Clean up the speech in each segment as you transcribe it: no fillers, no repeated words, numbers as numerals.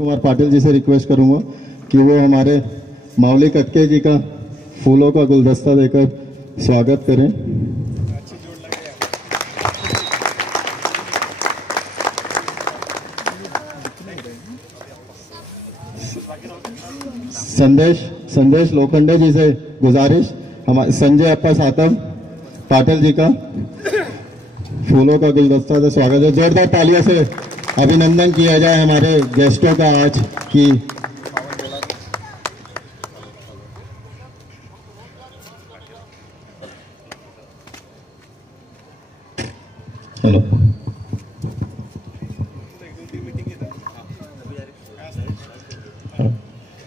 कुमार पाटिल जी से request करूंगा कि वो हमारे मावली कटके जी का फूलों का गुलदस्ता देकर स्वागत करें। संदेश लोखंडे जी से गुजारिश, हमारे संजय अप्पा सातम पाटिल जी का फूलों का गुलदस्ता से स्वागत है। जोरदार तालियों से अभिनंदन किया जाए हमारे गेस्टों का आज की। हेलो,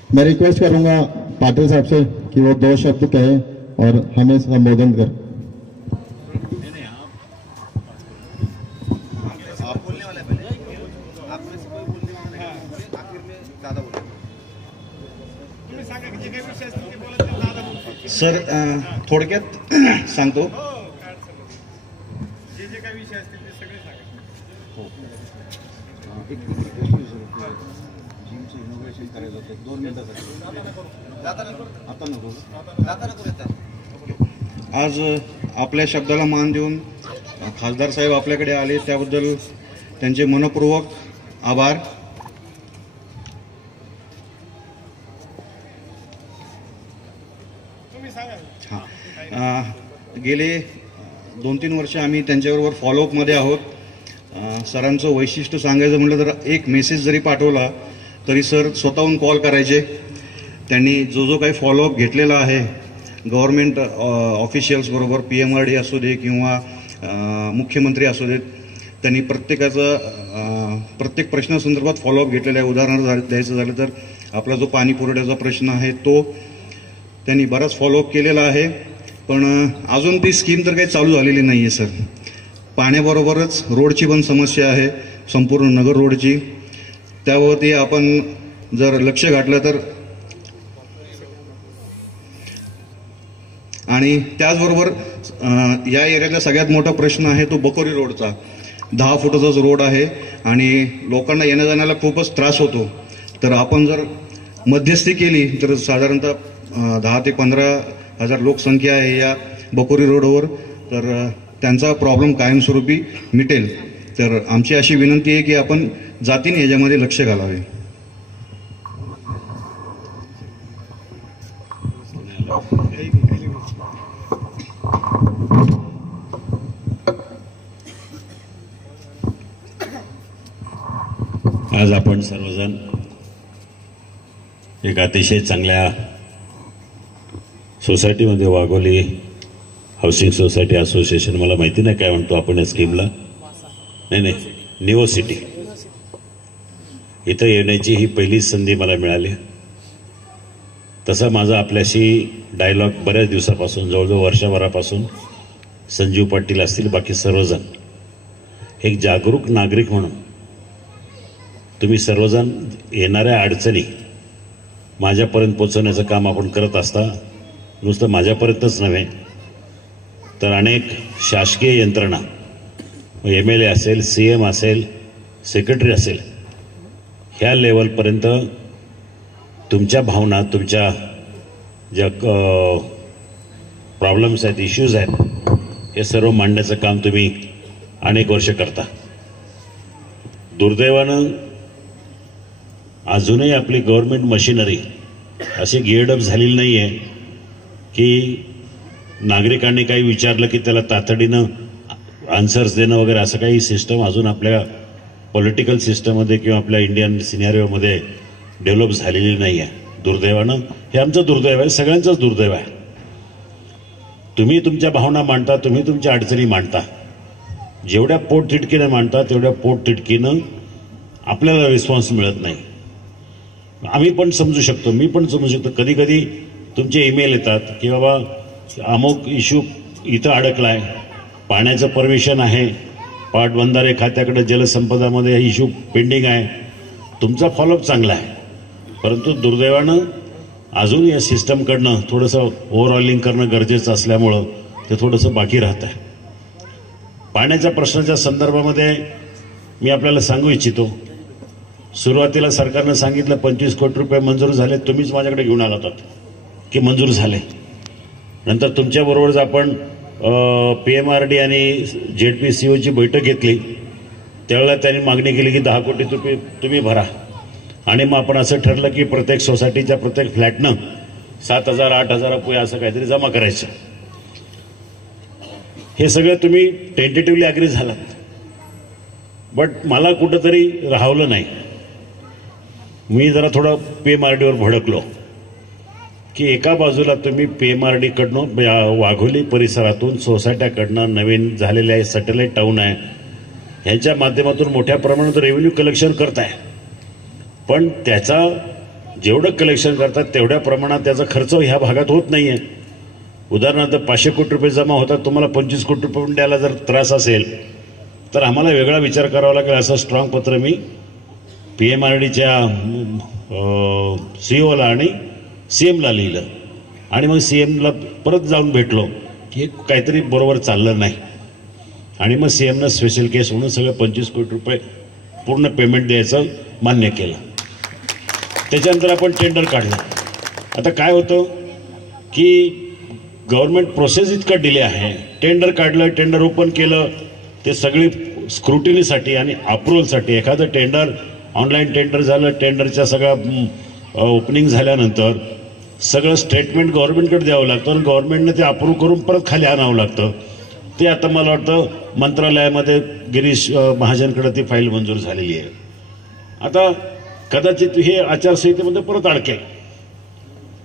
मैं रिक्वेस्ट करूंगा पाटिल साहब से कि वो 2 शब्द कहें और हमें संबोधन करें। सर थोडक्यात सांगतो। आज आपल्या शब्दाला मान देऊन खासदार साहेब आपल्याकडे आले त्याबद्दल त्यांचे मनपूर्वक आभार। गेले 2-3 वर्ष आम्ही त्यांच्याबरोबर फॉलोअप मध्ये आहोत। सरांचं वैशिष्ट्य सांगायचं म्हटलं तर एक मेसेज जरी पाठवला तरी सर स्वतःहून कॉल करायचे। त्यांनी जो काही फॉलोअप घेतलेला आहे गव्हर्नमेंट ऑफिशियल्स बरोबर, PMRD असू दे किंवा मुख्यमंत्री असू देत, त्यांनी प्रत्येक प्रश्नासंदर्भात फॉलोअप घेतलेला आहे। उदाहरण द्यायचं झालं तर आपला जो पाणी पुरवठ्याचा प्रश्न आहे तो त्यांनी बराच फॉलोअप केलेला आहे, पण अजून ती स्कीम तर काही चालू झालेली नाही आहे सर। पाण्याबरोबरच रोडची पण समस्या आहे, संपूर्ण नगर रोडची, त्यावरती आपण जर लक्ष घातलं तर। आणि त्याचबरोबर या एरियातला सगळ्यात मोठा प्रश्न आहे तो बकोरी रोडचा। 10 फुटाचाच रोड आहे आणि लोकांना येण्या जाण्याला खूपच त्रास होतो। तर आपण जर मध्यस्थी केली तर साधारणतः 10 ते 15 हजार लोकसंख्या आहे या बकोरी रोडवर, तर त्यांचा प्रॉब्लेम कायमस्वरूपी मिटेल। तर आमची अशी विनंती आहे की आपण जातीने याच्यामध्ये लक्ष घालावे। आज आपण सर्वजण एक अतिशय चांगल्या सोसायटीमध्ये, वाघोली हाऊसिंग सोसायटी असोसिएशन, मला माहिती नाही काय म्हणतो आपण या स्कीमला, नाही निवो सिटी, इथं येण्याची ही पहिलीच संधी मला मिळाली। तसा माझा आपल्याशी डायलॉग बऱ्याच दिवसापासून, जवळजवळ वर्षभरापासून, संजीव पाटील असतील, बाकी सर्वजण, एक जागरूक नागरिक म्हणून तुम्ही सर्वजण येणाऱ्या अडचणी माझ्यापर्यंत पोहोचवण्याचं काम आपण करत असता। नुसतं माझ्यापर्यंतच नव्हे तर अनेक शासकीय यंत्रणा, MLA असेल, CM असेल, सेक्रेटरी असेल, ह्या लेवलपर्यंत तुमच्या भावना, तुमच्या ज्या प्रॉब्लेम्स आहेत, इश्यूज आहेत, हे सर्व मांडण्याचं काम तुम्ही अनेक वर्ष करता। दुर्दैवानं अजूनही आपली गव्हर्नमेंट मशिनरी अशी गिअर्डअप झालेली नाही आहे की नागरिकांनी काही विचारलं की त्याला तातडीनं आन्सर्स देणं वगैरे, असं काही सिस्टम अजून आपल्या पॉलिटिकल सिस्टममध्ये किंवा आपल्या इंडियन सिनेरिओमध्ये डेव्हलप झालेली नाही आहे। दुर्दैवानं हे आमचं दुर्दैव आहे, सगळ्यांचंच दुर्दैव आहे। तुम्ही तुमच्या भावना मांडता, तुम्ही तुमच्या अडचणी मांडता, जेवढ्या पोटतिडकीनं मांडता तेवढ्या पोटतिडकीनं आपल्याला रिस्पॉन्स मिळत नाही। आम्ही पण समजू शकतो, मी पण समजू शकतो, कधी कधी तुमचे ईमेल येतात की बाबा अमुक इश्यू इथं अडकलाय, पाण्याचं परमिशन आहे, पाटबंधारे खात्याकडे जलसंपदामध्ये इश्यू पेंडिंग आहे, तुमचा फॉलोअप चांगला आहे, परंतु दुर्दैवानं अजून या सिस्टमकडनं थोडंसं ओव्हरऑलिंग करणं गरजेचं असल्यामुळं ते थोडंसं बाकी राहत आहे। पाण्याच्या प्रश्नाच्या संदर्भामध्ये मी आपल्याला सांगू इच्छितो सुरुवातीला सरकारनं सांगितलं 25 कोटी रुपये मंजूर झाले, तुम्हीच माझ्याकडे घेऊन आला होतात की मंजूर झाले. नंतर तुमच्याबरोबरच आपण PMRD आणि ZPCOची बैठक घेतली, त्यावेळेला त्यांनी मागणी केली की 10 कोटी रुपये तुम्ही भरा. आणि मग आपण असं ठरलं की प्रत्येक सोसायटीच्या प्रत्येक फ्लॅटनं 7,000 8,000 रुपये असं काहीतरी जमा करायचं. हे सगळं तुम्ही टेंटेटिव्हली अग्री झालात, बट मला कुठंतरी राहवलं नाही. मी जरा थोडं PMRDवर भडकलो की एका बाजूला तुम्ही PMRD कडनं वाघोली परिसरातून सोसायट्याकडनं नवीन झालेले सॅटेलाइट टाऊन आहे ह्यांच्या माध्यमातून मोठ्या प्रमाणात रेव्हेन्यू कलेक्शन करताय, पण त्याचा जेवढं कलेक्शन करतात तेवढ्या प्रमाणात त्याचा खर्च ह्या भागात होत नाहीये. उदाहरणार्थ 500 कोटी रुपये जमा होतात, तुम्हाला 25 कोटी रुपये द्यायला जर त्रास असेल तर आम्हाला वेगळा विचार करावा लागेल. असं स्ट्रॉंग पत्र मी PMRDच्या CEOला आणि CMला लिहिलं. आणि मग CMला परत जाऊन भेटलो की काहीतरी बरोबर चाललं नाही. आणि मग CMनं स्पेशल केस म्हणून सगळं 25 कोटी रुपये पूर्ण पेमेंट द्यायचं मान्य केलं. त्याच्यानंतर आपण टेंडर काढलं. आता काय होतं की गव्हर्नमेंट प्रोसेस इतका डिले आहे. टेंडर काढलं, टेंडर ओपन केलं, ते सगळी स्क्रुटिनीसाठी आणि अप्रुव्हलसाठी. एखादं टेंडर ऑनलाईन टेंडर झालं, टेंडरच्या सगळ्या ओपनिंग झाल्यानंतर सगळं स्टेटमेंट गव्हर्नमेंटकडे द्यावं लागतं आणि गव्हर्नमेंटने ते अप्रूव्ह करून परत खाली आणावं लागतं. ते आता मला वाटतं मंत्रालयामध्ये गिरीश महाजनकडे ती फाईल मंजूर झालेली आहे. आता कदाचित हे आचारसंहितेमध्ये परत अडकेल.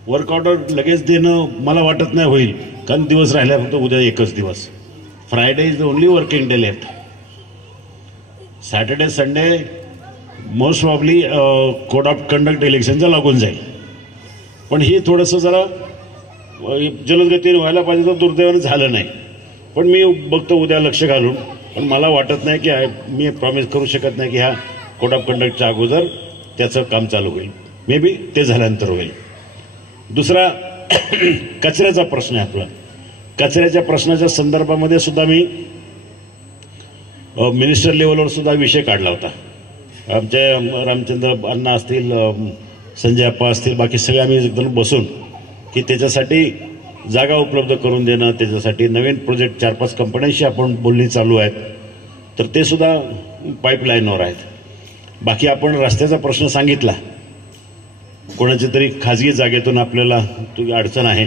वर्क ऑर्डर लगेच देणं मला वाटत नाही होईल, कारण दिवस राहिला फक्त उद्या एकच दिवस. Friday is the only working day left. Saturday Sunday most probably code of conduct इलेक्शनचा लागून जाईल. पण हे थोडंसं जरा जलदगतीने व्हायला पाहिजे, तर दुर्दैवाने झालं नाही. पण मी बघतो उद्या लक्ष घालून. पण मला वाटत नाही की मी प्रॉमिस करू शकत नाही की ह्या कोड ऑफ कंडक्टच्या अगोदर त्याचं काम चालू होईल. मे बी ते झाल्यानंतर होईल. दुसरा कचऱ्याचा प्रश्न आहे आपला. कचऱ्याच्या प्रश्नाच्या संदर्भामध्ये सुद्धा मी मिनिस्टर लेवलवर सुद्धा विषय काढला होता. आमचे रामचंद्र अण्णा असतील, संजय अप्पा असतील, बाकी सगळे आम्ही एकदम बसून की त्याच्यासाठी जागा उपलब्ध करून देणं, त्याच्यासाठी नवीन प्रोजेक्ट 4-5 कंपन्यांशी आपण बोलणी चालू आहेत, तर ते सुद्धा पाईपलाईनवर आहेत. बाकी आपण रस्त्याचा प्रश्न सांगितला. कोणाच्या तरी खाजगी जागेतून आपल्याला तुझी अडचण आहे,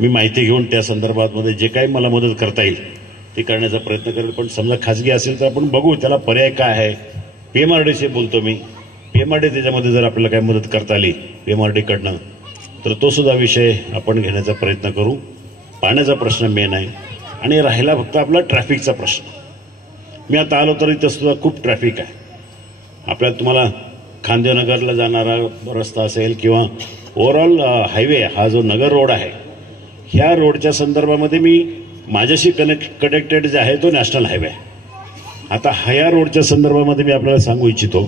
मी माहिती घेऊन त्या संदर्भामध्ये जे काही मला मदत करता येईल ते करण्याचा प्रयत्न करेल. पण समजा खाजगी असेल तर आपण बघू त्याला पर्याय काय आहे. PMRDशी बोलतो मी. PMRD त्याच्यामध्ये जर आपल्याला काही मदत करता आली PMRDकडनं तर तो सुद्धा विषय आपण घेण्याचा प्रयत्न करू. पाण्याचा प्रश्न मेन आहे. आणि राहिला फक्त आपला ट्रॅफिकचा प्रश्न. मी आता आलो तर इथं सुद्धा खूप ट्रॅफिक आहे. आपल्याला तुम्हाला खांदेनगरला जाणारा रस्ता असेल किंवा ओव्हरऑल हायवे हा जो नगर रोड आहे, ह्या रोडच्या संदर्भामध्ये मी माझ्याशी कनेक्टेड जे आहे तो नॅशनल हायवे आहे. आता ह्या रोडच्या संदर्भामध्ये मी आपल्याला सांगू इच्छितो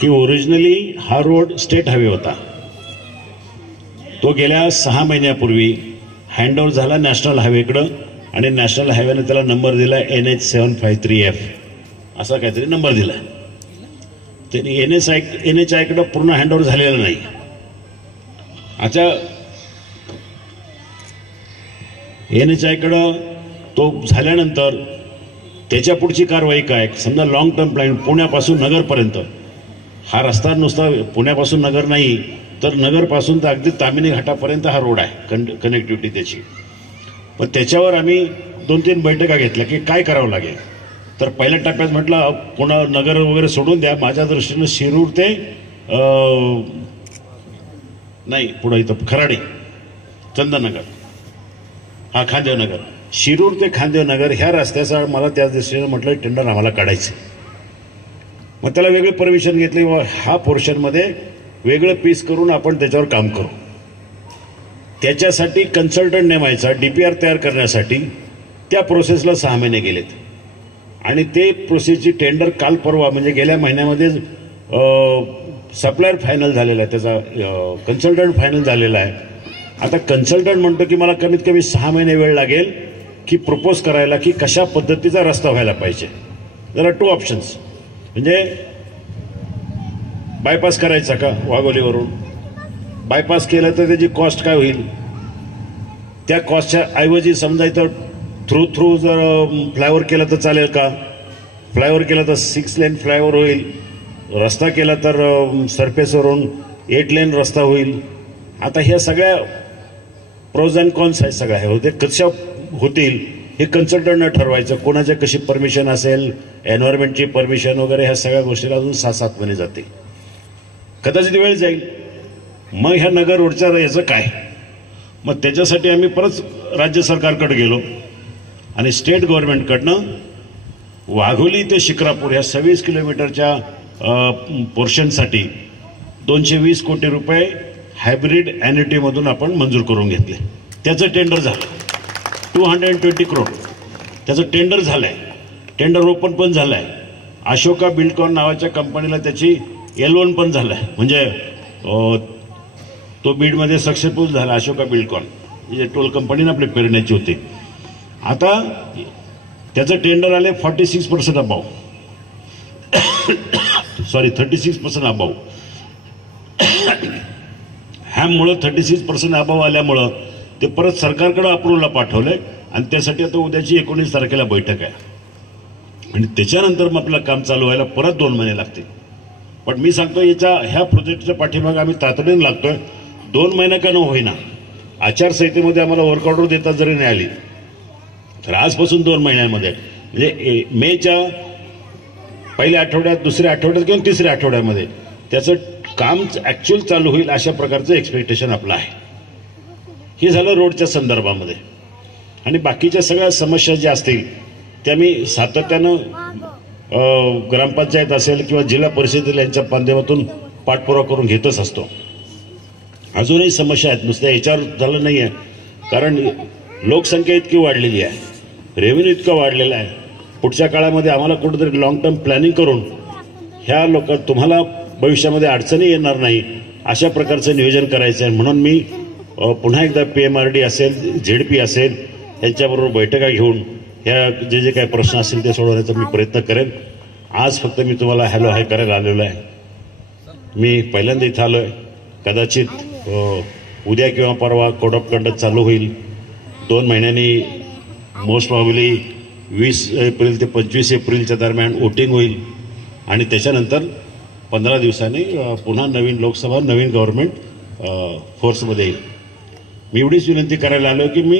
की ओरिजिनली हा रोड स्टेट हायवे होता. तो गेल्या 6 महिन्यापूर्वी हँडओव्हर झाला नॅशनल हायवेकडं आणि नॅशनल हायवेने त्याला नंबर दिला NH753F असा काहीतरी नंबर दिला. त्यांनी NHIकडं पूर्ण हँडओव्हर झालेलं नाही. अच्छा, NHIकडं तो झाल्यानंतर त्याच्या पुढची कारवाई काय? समजा लॉंग टर्म प्लॅन पुण्यापासून नगरपर्यंत हा रस्ता नुसता पुण्यापासून नगर नाही तर नगरपासून तर अगदी तामिनी घाटापर्यंत हा रोड आहे कनेक्टिव्हिटी त्याची. पण त्याच्यावर आम्ही 2-3 बैठका घेतल्या की काय करावं लागेल. तर पहिल्या टप्प्यात म्हटलं पुन्हा नगर वगैरे सोडून द्या. माझ्या दृष्टीनं शिरूर ते नाही पुढं इथं खराडे चंदननगर हा खांदेवनगर, शिरूर ते खांदेवनगर ह्या रस्त्याचा मला त्या दृष्टीनं म्हटलं टेंडर आम्हाला काढायचं. मग त्याला वेगळे परमिशन घेतले. हा पोर्शनमध्ये वेगळं पीस करून आपण त्याच्यावर काम करू. त्याच्यासाठी कन्सल्टंट नेमायचा DPR तयार करण्यासाठी. त्या प्रोसेसला 6 महिने गेलेत आणि ते प्रोसेसची टेंडर काल परवा म्हणजे गेल्या महिन्यामध्ये सप्लायर फायनल झालेला आहे, त्याचा कन्सल्टंट फायनल झालेला आहे. आता कन्सल्टंट म्हणतो की मला कमीत कमी 6 महिने वेळ लागेल की प्रपोज करायला की कशा पद्धतीचा रस्ता व्हायला पाहिजे. जरा 2 ऑप्शन्स म्हणजे बायपास करायचा का वाघोलीवरून? बायपास केलं तर त्याची कॉस्ट काय होईल? त्या कॉस्टच्या ऐवजी समजा इथं थ्रू जर फ्लायओव्हर केलं तर चालेल का? फ्लायओव्हर केलं तर 6 लेन फ्लायओव्हर होईल, रस्ता केला तर सरफेसवरून 8 लेन रस्ता होईल. आता ह्या सगळ्या प्रोज अँड कॉन्स आहेत सगळ्या, हे कशा होतील हे कन्सल्टंटनं ठरवायचं. कोणाच्या कशी परमिशन असेल, एन्व्हायरमेंटची परमिशन वगैरे, ह्या सगळ्या गोष्टीला अजून 6-7 महिने जातील, कदाचित वेळ जाईल. मग ह्या नगर रोडच्या याचं काय? मग त्याच्यासाठी आम्ही परत राज्य सरकारकडे गेलो आणि स्टेट गव्हर्नमेंटकडनं वाघोली ते शिक्रापूर ह्या 26 किलोमीटरच्या पोर्शनसाठी 220 कोटी रुपये हायब्रिड ॲन्युटीमधून आपण मंजूर करून घेतले. त्याचं टेंडर झालं 220 करोड. त्याचं टेंडर झालंय, टेंडर ओपन पण झालंय. अशोका बिल्डकॉन नावाच्या कंपनीला त्याची L1 पण झालाय, म्हणजे तो बीडमध्ये सक्सेसफुल झाला. अशोका बिल्डकॉन म्हणजे टोल कंपनीनं आपली पेरण्याची होती. आता त्याचं टेंडर आले 46% अबाव, सॉरी 36% अबाव. ह्यामुळं 36% अबाव आल्यामुळं ते परत सरकारकडे अप्रूव्हला पाठवलंय आणि त्यासाठी आता उद्याची 19 तारखेला बैठक आहे आणि त्याच्यानंतर मग आपलं काम चालू व्हायला परत 2 महिने लागतील. पण मी सांगतो ह्या प्रोजेक्टच्या पाठीमागे आम्ही तातडीने लागतोय. 2 महिने का न होईना, आचारसंहितेमध्ये आम्हाला वर्क ऑर्डर देता जरी नाही आली तर आजपासून 2 महिन्यांमध्ये, म्हणजे मेच्या पहिल्या आठवड्यात, दुसऱ्या आठवड्यात किंवा तिसऱ्या आठवड्यामध्ये त्याचं काम ऍक्च्युअल चालू होईल अशा प्रकारचं एक्सपेक्टेशन आपलं आहे. हे झालं रोडच्या संदर्भामध्ये. आणि बाकीच्या सगळ्या समस्या ज्या असतील त्या मी सातत्यानं ग्रामपंचायत असेल किंवा जिल्हा परिषदेला यांच्या माध्यमातून पाठपुरावा करून घेतच असतो. अजूनही समस्या आहेत, नुसत्या याच्यावर झालं नाही आहे, कारण लोकसंख्या इतकी वाढलेली आहे, रेव्हेन्यू इतका वाढलेला आहे. पुढच्या काळामध्ये आम्हाला कुठेतरी लॉंग टर्म प्लॅनिंग करून ह्या तुम्हाला भविष्यामध्ये अडचणी येणार नाही अशा प्रकारचं नियोजन करायचं आहे. म्हणून मी पुन्हा एकदा PMRD असेल, ZP असेल यांच्याबरोबर बैठका घेऊन ह्या जे काही प्रश्न असतील ते सोडवण्याचा मी प्रयत्न करेन. आज फक्त मी तुम्हाला हॅलो हाय करायला आलेलो आहे. मी पहिल्यांदा इथं आलोय. कदाचित उद्या किंवा परवा कोड ऑफ कंडक्ट चालू होईल. 2 महिन्यांनी मोस्ट प्रॉब्ली 20 एप्रिल ते 25 एप्रिलच्या दरम्यान वोटिंग होईल आणि त्याच्यानंतर 15 दिवसांनी पुन्हा नवीन लोकसभा, नवीन गव्हर्नमेंट फोर्समध्ये येईल. मी एवढीच विनंती करायला आलो की मी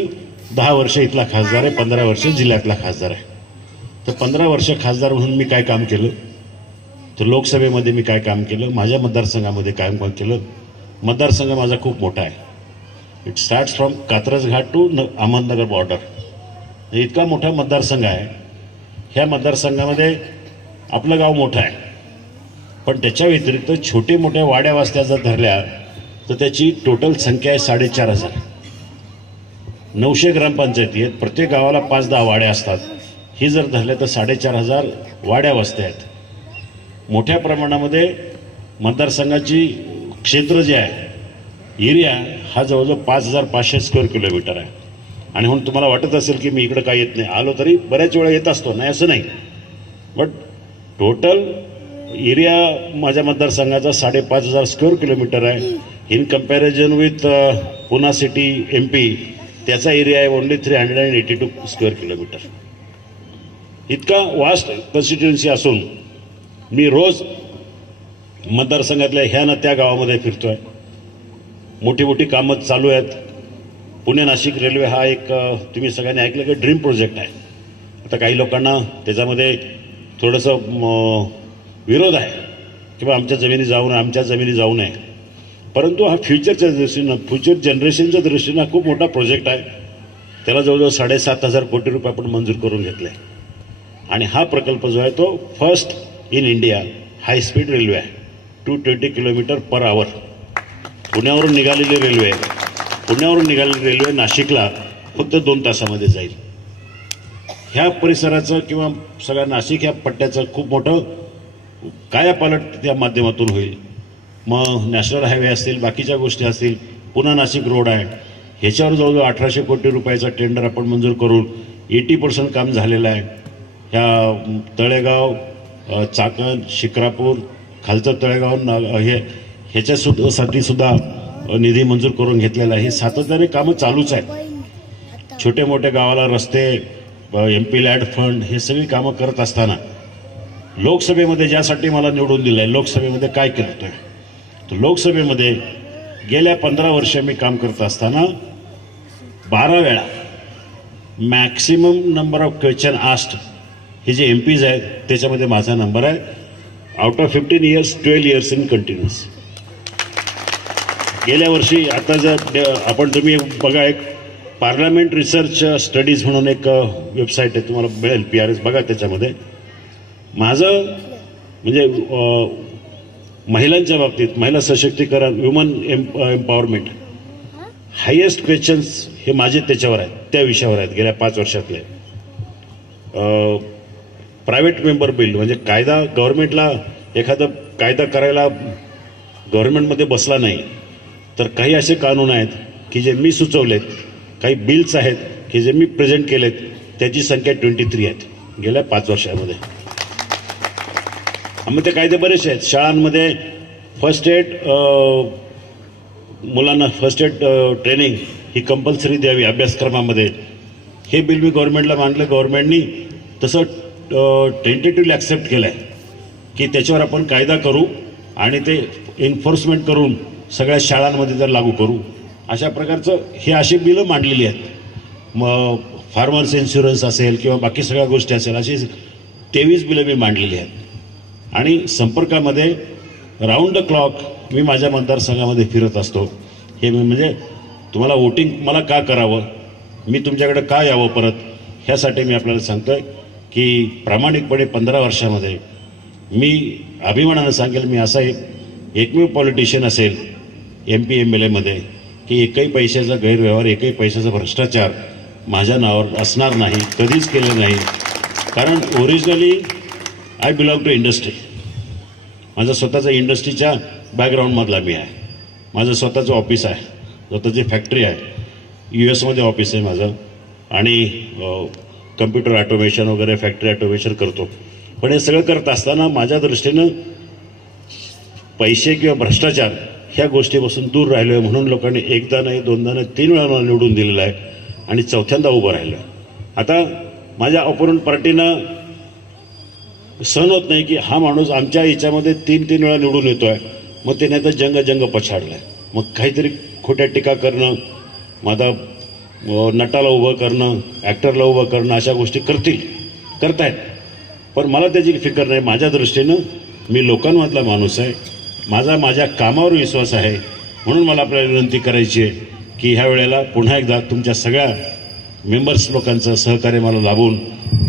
10 वर्ष इथला खासदार आहे, 15 वर्ष जिल्ह्यातला खासदार आहे. तर 15 वर्ष खासदार म्हणून मी काय काम केलं, तर लोकसभेमध्ये मी काय काम केलं, माझ्या मतदारसंघामध्ये काय काम केलं. मतदारसंघ माझा खूप मोठा आहे. It starts from Katraj Ghat to Ahmednagar border. इतका मोठा मतदारसंघ आहे. ह्या मतदारसंघामध्ये आपलं गाव मोठं आहे, पण त्याच्या व्यतिरिक्त छोटे मोठ्या वाड्या वस्त्या जर धरल्या तर त्याची टोटल संख्या आहे 4,500. 900 ग्रामपंचायती आहेत, प्रत्येक गावाला 5-10 वाड्या असतात. ही जर धरल्या तर 4,500 वाड्या वस्त्या आहेत. मोठ्या प्रमाणामध्ये मतदारसंघाची क्षेत्र जे आहे, एरिया हा जवळजवळ 5,500 स्क्वेअर किलोमीटर आहे. आणि म्हणून तुम्हाला वाटत असेल की मी इकडं काय येत नाही, आलो तरी बऱ्याच वेळा येत असतो, नाही असं नाही. बट टोटल एरिया माझ्या मतदारसंघाचा 5,500 स्क्वेअर किलोमीटर आहे. In comparison with Poona city MP त्याचा एरिया आहे ओनली 382 स्क्वेअर किलोमीटर. इतका वास्ट कॉन्स्टिट्युएन्सी असून मी रोज मतदारसंघातल्या ह्या ना त्या गावामध्ये फिरतोय. मोठी मोठी कामं चालू आहेत. पुणे नाशिक रेल्वे हा एक तुम्ही सगळ्यांनी ऐकलं की ड्रीम प्रोजेक्ट आहे. आता काही लोकांना त्याच्यामध्ये थोडंसं विरोध आहे किंवा आमच्या जमिनी जाऊ नये, परंतु हा फ्युचरच्या दृष्टीनं, फ्युचर जनरेशनच्या दृष्टीनं खूप मोठा प्रोजेक्ट आहे. त्याला जवळजवळ 7,500 कोटी रुपये आपण मंजूर करून घेतले. आणि हा प्रकल्प जो आहे तो first in India high speed railway आहे. 220 किलोमीटर पर आवर पुण्यावरून निघालेली रेल्वे नाशिकला फक्त 2 तासामध्ये जाईल. ह्या परिसराचं किंवा सगळ्या नाशिक ह्या पट्ट्याचं खूप मोठं कायापालट त्या माध्यमातून होईल. मग नॅशनल हायवे असतील, बाकीच्या गोष्टी असतील, पुन्हा नाशिक रोड आहे, ह्याच्यावर जवळजवळ 1,800 कोटी रुपयाचा टेंडर आपण मंजूर करून 80% काम झालेलं आहे. ह्या तळेगाव, चाकण, शिक्रापूर खालचं तळेगाव ह्याच्यासाठी सुद्धा निधी मंजूर करून घेतलेला आहे. हे सातत्याने कामं चालूच आहेत. छोटे मोठे गावाला रस्ते, MP लॅड फंड, हे सगळी कामं करत असताना लोकसभेमध्ये ज्यासाठी मला निवडून दिलं आहे, लोकसभेमध्ये काय करतोय तर लोकसभेमध्ये गेल्या 15 वर्ष मी काम करत असताना 12 वेळा maximum number of question asked हे जे MPs आहेत त्याच्यामध्ये माझा नंबर आहे. Out of 15 years 12 years in continuous. गेल्या वर्षी आता जर तुम्ही बघा, एक पार्लमेंट रिसर्च स्टडीज म्हणून एक वेबसाईट आहे, तुम्हाला मिळेल PRS, बघा. त्याच्यामध्ये माझं म्हणजे महिलांच्या बाबतीत, महिला सशक्तीकरण, वुमन एम्पॉवरमेंट, हायेस्ट क्वेश्चन्स हे माझे त्याच्यावर आहेत, त्या विषयावर आहेत गेल्या 5 वर्षातले. प्रायव्हेट मेंबर बिल म्हणजे कायदा, गव्हर्नमेंटला एखादा कायदा करायला गव्हर्नमेंटमध्ये बसला नाही तर काही असे कानून आहेत की जे मी सुचवलेत, काही बिल्स आहेत की जे मी प्रेझेंट केलेत, त्याची संख्या 23 आहेत गेल्या 5 वर्षामध्ये. मग ते कायदे बरेचसे आहेत. शाळांमध्ये फर्स्ट एड, मुलांना फर्स्ट एड ट्रेनिंग ही कंपल्सरी द्यावी अभ्यासक्रमामध्ये, हे बिल मी गव्हर्नमेंटला मांडलं. गव्हर्नमेंटनी तसं टेंटेटिव्हली ॲक्सेप्ट केलं आहे की त्याच्यावर आपण कायदा करू आणि ते एन्फोर्समेंट करून सगळ्या शाळांमध्ये जर लागू करू, अशा प्रकारचं हे अशी बिलं मांडलेली आहेत. मग फार्मर्स इन्शुरन्स असेल किंवा बाकी सगळ्या गोष्टी असेल, अशी 23 बिलं मी मांडलेली आहेत. आणि संपर्कामध्ये राऊंड द क्लॉक मी माझ्या मतदारसंघामध्ये फिरत असतो. हे म्हणजे तुम्हाला वोटिंग मला का करावं, मी तुमच्याकडे का यावं परत, ह्यासाठी मी आपल्याला सांगतोय की प्रामाणिकपणे 15 वर्षामध्ये मी अभिमानानं सांगेल, मी असा एकमेव पॉलिटिशियन असेल MP MLA मध्ये की एकही पैशाचा गैरव्यवहार, एकही पैशाचा भ्रष्टाचार माझ्या नावावर असणार नाही, कधीच केलं नाही. कारण originally I belong to industry. माझं स्वतःचा इंडस्ट्रीच्या बॅकग्राऊंडमधला मी आहे. माझं स्वतःचं ऑफिस आहे, स्वतःची फॅक्टरी आहे, US मध्ये ऑफिस आहे माझं, आणि कम्प्युटर ऑटोमेशन वगैरे, फॅक्टरी ऑटोमेशन करतो. पण हे सगळं करत असताना माझ्या दृष्टीनं पैसे किंवा भ्रष्टाचार ह्या गोष्टीपासून दूर राहिलो आहे. म्हणून लोकांनी एकदा नाही, दोनदा नाही, 3 वेळा मला निवडून दिलेलं आहे आणि 4थ्यांदा उभं राहिलं. आता माझ्या ऑपोनंट पार्टीनं सहन होत नाही की हा माणूस आमच्या याच्यामध्ये 3 वेळा निवडून येतोय, मग ते नाही तर जंग पछाडलाय. मग काहीतरी खोट्या टीका करणं, माझा नटाला उभं करणं, ॲक्टरला उभं करणं, अशा गोष्टी करतायत. पण मला त्याची फिकर नाही. माझ्या दृष्टीनं मी लोकांमधला माणूस आहे, माझ्या कामावर विश्वास आहे. म्हणून मला आपल्याला विनंती करायची आहे की ह्या वेळेला पुन्हा एकदा तुमच्या सगळ्या मेंबर्स लोकांचं सहकार्य मला लाभून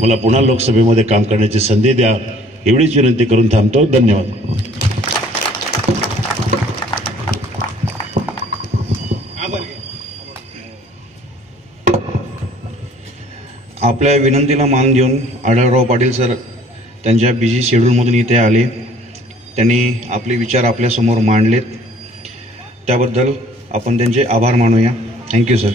मला पुन्हा लोकसभेमध्ये काम करण्याची संधी द्या, एवढीच विनंती करून थांबतो. धन्यवाद. आपल्या विनंतीला मान देऊन आढळराव पाटील सर त्यांच्या बिझी शेड्यूलमधून इथे आले. त्यांनी आपले विचार आपल्यासमोर मांडलेत, त्याबद्दल आपण त्यांचे आभार मानूया. Thank you sir.